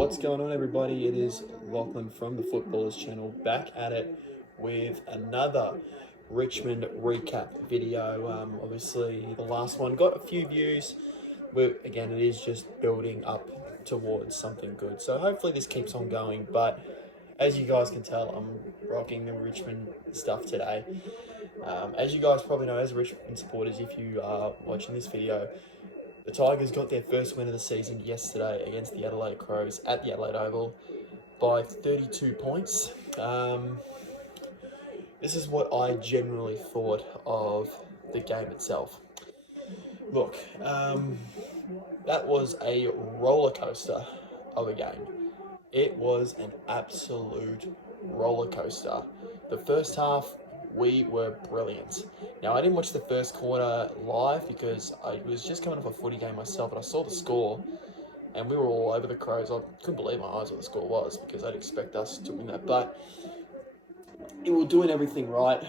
What's going on, everybody? It is Lachlan from the Footballers channel, back at it with another Richmond recap video. Obviously, the last one got a few views. Again, it is just building up towards something good. So hopefully this keeps on going. But as you guys can tell, I'm rocking the Richmond stuff today. As you guys probably know, as Richmond supporters, if you are watching this video, the Tigers got their first win of the season yesterday against the Adelaide Crows at the Adelaide Oval by 32 points. This is what I generally thought of the game itself. Look, that was a roller coaster of a game. It was an absolute roller coaster. The first half, we were brilliant. Now, I didn't watch the first quarter live because I was just coming off a footy game myself, and I saw the score, and we were all over the Crows. I couldn't believe my eyes what the score was because I'd expect us to win that. But we were doing everything right.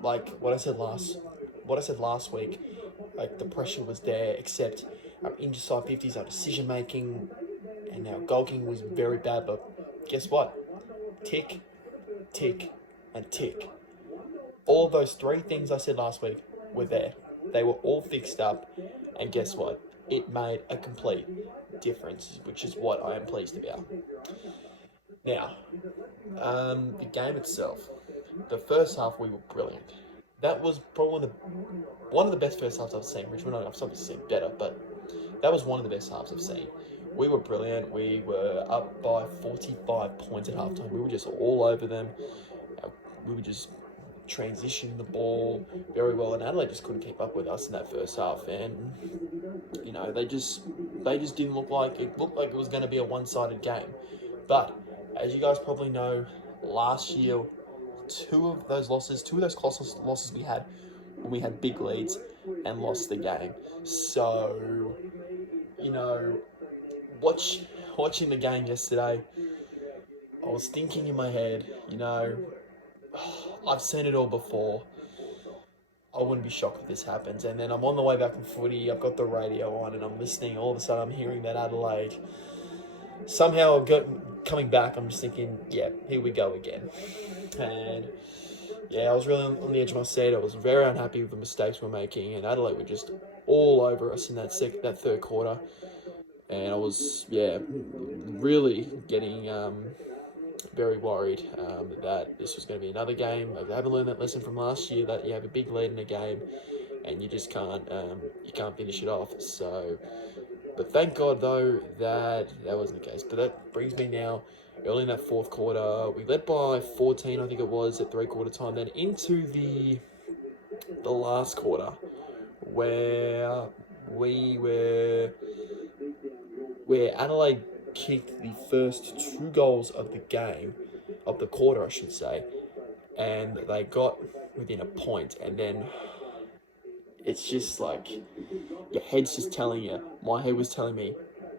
Like what I said last week, like the pressure was there, except our inside 50s, our decision making, and our goal kicking was very bad. But guess what? Tick, tick, and tick. All of those three things I said last week were there. They were all fixed up, and guess what? It made a complete difference, which is what I am pleased about. Now, the game itself, the first half we were brilliant. That was probably one of the best first halves I've seen. Richmond, I've obviously seen better, but that was one of the best halves I've seen. We were brilliant. We were up by 45 points at halftime. We were just all over them. We were just transitioning the ball very well, and Adelaide just couldn't keep up with us in that first half. And you know, they just didn't look like it was going to be a one-sided game. But as you guys probably know, last year, two of those close losses we had when we had big leads and lost the game. So, you know, watching the game yesterday, I was thinking in my head, you know, I've seen it all before. I wouldn't be shocked if this happens. And then I'm on the way back from footy, I've got the radio on and I'm listening. All of a sudden I'm hearing that Adelaide. Somehow coming back, I'm just thinking, yeah, here we go again. And yeah, I was really on the edge of my seat. I was very unhappy with the mistakes we were making, and Adelaide were just all over us in that third quarter. And I was, really getting very worried that this was going to be another game. I haven't learned that lesson from last year, that you have a big lead in a game and you just can't finish it off. So, but thank God though that wasn't the case. But that brings me now early in that fourth quarter. We led by 14, I think it was, at 3/4 time. Then into the last quarter, where Adelaide kicked the first 2 goals of the game, of the quarter, I should say, and they got within a point, and then it's just like your head's just telling you. My head was telling me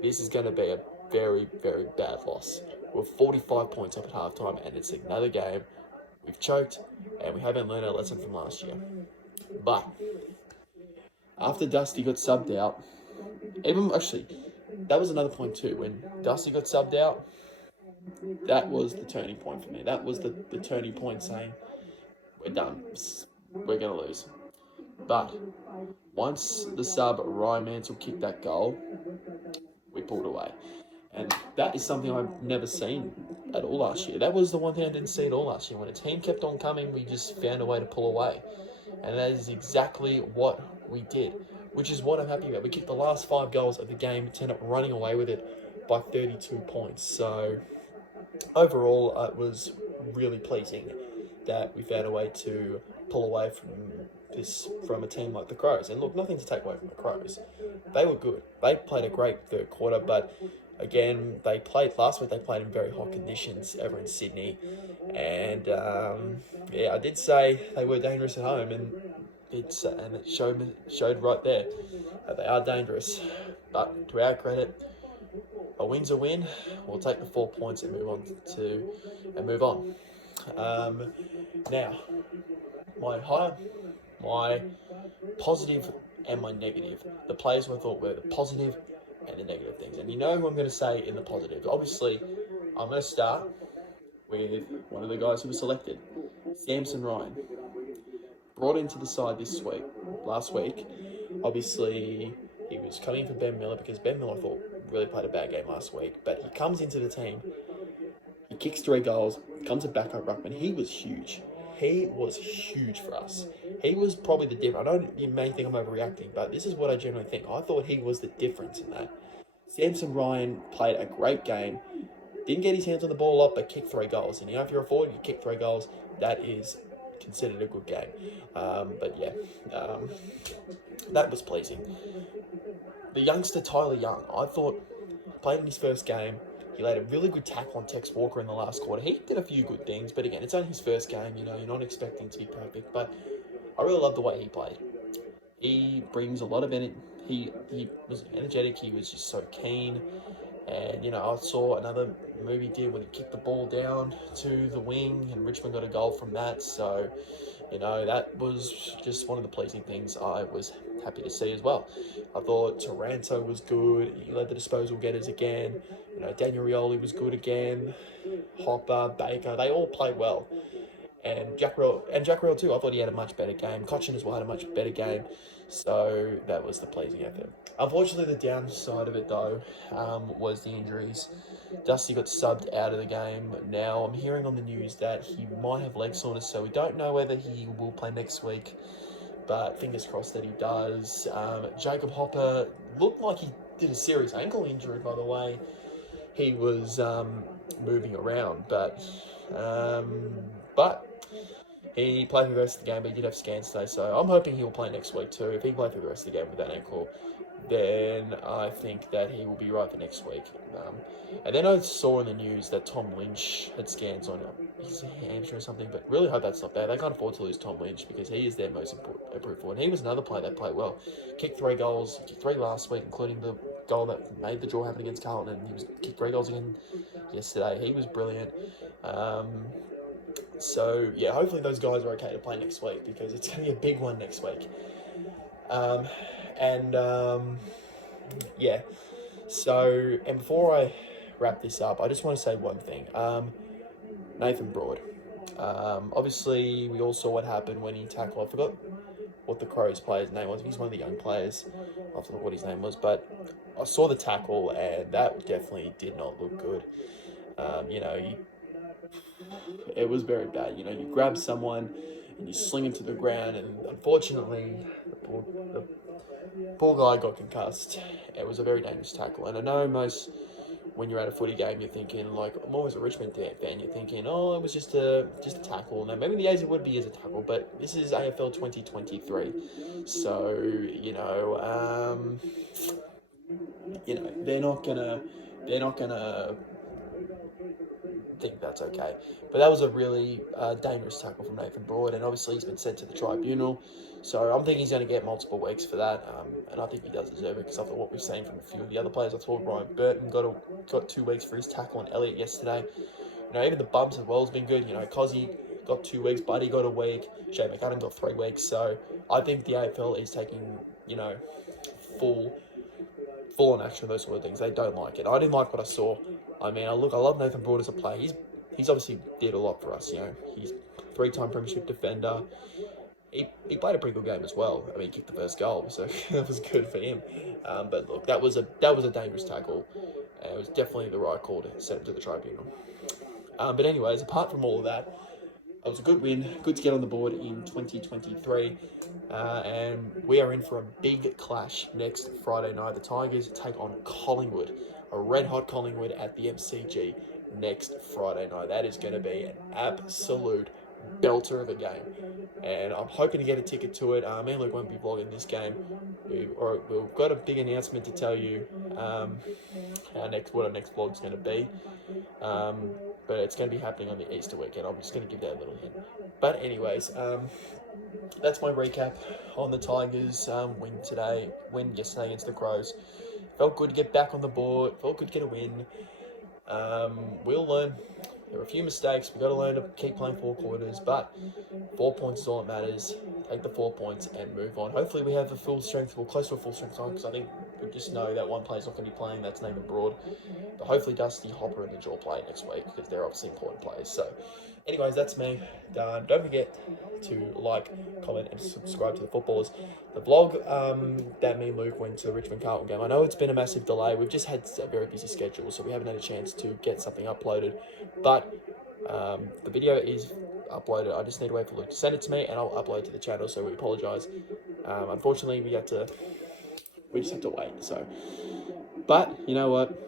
this is going to be a very, very bad loss. We're 45 points up at halftime, and it's another game. We've choked, and we haven't learned our lesson from last year. But after Dusty got subbed out, that was another point too. When Dusty got subbed out, that was the turning point for me. That was the turning point saying, we're done. We're going to lose. But once the sub Ryan Mansell kicked that goal, we pulled away. And that is something I've never seen at all last year. That was the one thing I didn't see at all last year. When a team kept on coming, we just found a way to pull away. And that is exactly what we did, which is what I'm happy about. We kicked the last 5 goals of the game to end up running away with it by 32 points. So overall, it was really pleasing that we found a way to pull away from a team like the Crows. And look, nothing to take away from the Crows. They were good. They played a great third quarter, but again, last week they played in very hot conditions over in Sydney. And I did say they were dangerous at home, and it showed right there that they are dangerous. But to our credit, a win's a win. We'll take the 4 points and move on. Now, my positive and my negative. The players who I thought were the positive and the negative things. And And you know who I'm going to say in the positives. Obviously, I'm going to start with one of the guys who was selected, Samson Ryan. Brought into the side last week. Obviously, he was coming for Ben Miller because Ben Miller, I thought, really played a bad game last week. But he comes into the team, he kicks 3 goals, comes a backup ruckman. He was huge. He was huge for us. He was probably the difference. I know you may think I'm overreacting, but this is what I generally think. I thought he was the difference in that. Samson Ryan played a great game. Didn't get his hands on the ball a lot, but kicked 3 goals. And you know, if you're a forward, you kick 3 goals, that is considered a good game. That was pleasing. The youngster Tyler Young, I thought, played in his first game. He laid a really good tackle on Tex Walker in the last quarter. He did a few good things, but again, it's only his first game. You know, you're not expecting to be perfect. But I really love the way he played. He brings a lot of energy. He was energetic. He was just so keen. And, you know, I saw another move he did when he kicked the ball down to the wing and Richmond got a goal from that. So, you know, that was just one of the pleasing things I was happy to see as well. I thought Taranto was good. He led the disposal getters again. You know, Daniel Rioli was good again. Hopper, Baker, they all played well. And Jack Riel too. I thought he had a much better game. Cochin as well had a much better game. So that was the pleasing effort. Unfortunately, the downside of it though was the injuries. Dusty got subbed out of the game. Now I'm hearing on the news that he might have leg soreness, so we don't know whether he will play next week. But fingers crossed that he does. Jacob Hopper looked like he did a serious ankle injury, by the way. He was moving around, but he played for the rest of the game, but he did have scans today, so I'm hoping he'll play next week too. If he played for the rest of the game with that ankle, then I think that he will be right for next week. And then I saw in the news that Tom Lynch had scans on his hamstring or something, but really hope that's not bad. They can't afford to lose Tom Lynch because he is their most improved forward. And he was another player that played well. Kicked 3 goals, kicked 3 last week, including the goal that made the draw happen against Carlton, and he kicked 3 goals again yesterday. He was brilliant. So, yeah, hopefully those guys are okay to play next week because it's going to be a big one next week. And before I wrap this up, I just want to say one thing. Nathan Broad. Obviously, we all saw what happened when he tackled. I forgot what the Crows player's name was. He's one of the young players. I forgot what his name was, but I saw the tackle, and that definitely did not look good. It was very bad. You know, you grab someone and you sling him to the ground, and unfortunately, the poor guy got concussed. It was a very dangerous tackle, and I know when you're at a footy game, you're thinking, like, I'm always a Richmond fan, you're thinking, oh, it was just a tackle. Now, maybe the AZ would be as a tackle, but this is AFL 2023. So, they're not gonna think that's okay. But that was a really dangerous tackle from Nathan Broad, and obviously he's been sent to the tribunal. So I'm thinking he's going to get multiple weeks for that, and I think he does deserve it because after what we've seen from a few of the other players, I thought Ryan Burton got 2 weeks for his tackle on Elliott yesterday. You know, even the bumps as well has been good. You know, Cozzy got 2 weeks, Buddy got a week, Shea McAdam got 3 weeks. So I think the AFL is taking, full on action of those sort of things. They don't like it. I didn't like what I saw. I mean, I love Nathan Broad as a player. He's obviously did a lot for us. You know, he's 3-time premiership defender. He played a pretty good game as well. I mean, he kicked the first goal, so that was good for him. But look, that was a dangerous tackle. It was definitely the right call to send him to the tribunal. But anyways, apart from all of that, it was a good win. Good to get on the board in 2023. And we are in for a big clash next Friday night. The Tigers take on Collingwood, a red-hot Collingwood at the MCG next Friday night. That is going to be an absolute belter of a game. And I'm hoping to get a ticket to it. Me and Luke won't be vlogging this game. We've got a big announcement to tell you what our next vlog is going to be. But it's going to be happening on the Easter weekend. I'm just going to give that a little hint. But anyways, that's my recap on the Tigers win yesterday against the Crows. Felt good to get back on the board. Felt good to get a win. We'll learn There were a few mistakes. We've got to learn to keep playing 4 quarters, but 4 points is all that matters. Take the 4 points and move on. Hopefully we have a full strength, or close to a full strength side, because I think we just know that one player's not going to be playing. That's named abroad. But hopefully Dusty, Hopper, and the Jaw play next week, because they're obviously important players. So, anyways, that's me done. Don't forget to like, comment, and subscribe to the Footballers. The vlog that me and Luke went to the Richmond Carlton game. I know it's been a massive delay. We've just had a very busy schedule, so we haven't had a chance to get something uploaded. But the video is uploaded. I just need to wait for Luke to send it to me, and I'll upload to the channel. So we apologise. Unfortunately, we just have to wait. So, but you know what?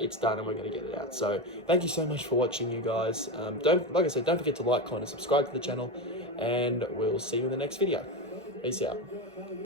It's done, and we're going to get it out. So thank you so much for watching, you guys. Like I said, don't forget to like, comment, and subscribe to the channel, and we'll see you in the next video. Peace out.